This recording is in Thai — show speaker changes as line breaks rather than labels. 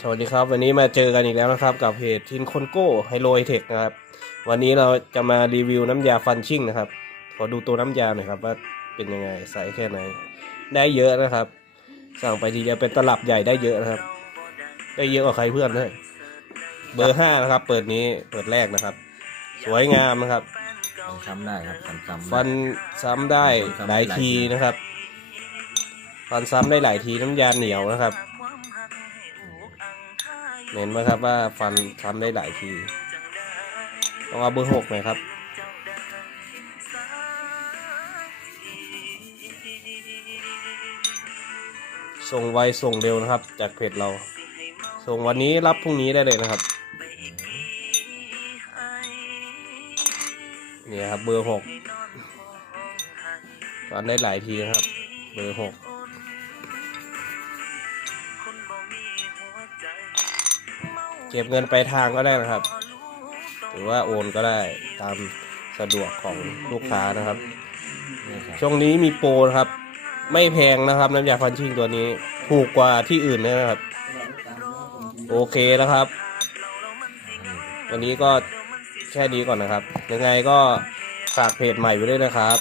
สวัสดีครับ วันนี้มาเจอกันอีกแล้วนะครับกับเพจทินคนโก้ไฮโลไฮเทคนะครับ วันนี้เราจะมารีวิวน้ำยาฟันชิ่งนะครับ ขอดูตัวน้ำยาหน่อยครับว่าเป็นยังไงใสแค่ไหน ได้เยอะนะครับ สั่งไปทีเดียวเป็นตลับใหญ่ได้เยอะนะครับ ได้เยอะกว่าใครเพื่อนเลยเบอร์ห้านะครับ เปิดนี้เปิดแรกนะครับ สวยงามนะครับ
ฟันซ้ำได้ครับฟันซ้ำ
ฟันซ้ำได้หลายทีนะครับ ฟันซ้ำได้หลายทีน้ำยาเหนียวนะครับ เห็นไหมครับว่าฟันซ้ำได้หลายทีต้องเอาเบอร์หกหน่อยครับส่งไวส่งเร็วนะครับ จากเพจเรา ส่งวันนี้รับพรุ่งนี้ได้เลยนะครับนี่ครับเบอร์หกฟันได้หลายทีนะครับ เบอร์หก เก็บเงินไปทางก็ได้นะครับ หรือว่าโอนก็ได้ตามสะดวกของลูกค้านะ
ครับ
ช่วงนี้มีโปรนะครับ ไม่แพงนะครับ น้ำยาฟันชิ่งตัวนี้ ถูกกว่าที่อื่นนะครับ โอเคนะครับ วันนี้ก็แค่นี้ก่อนนะครับ ยังไงก็ฝากเพจใหม่ไว้ด้วยนะครับ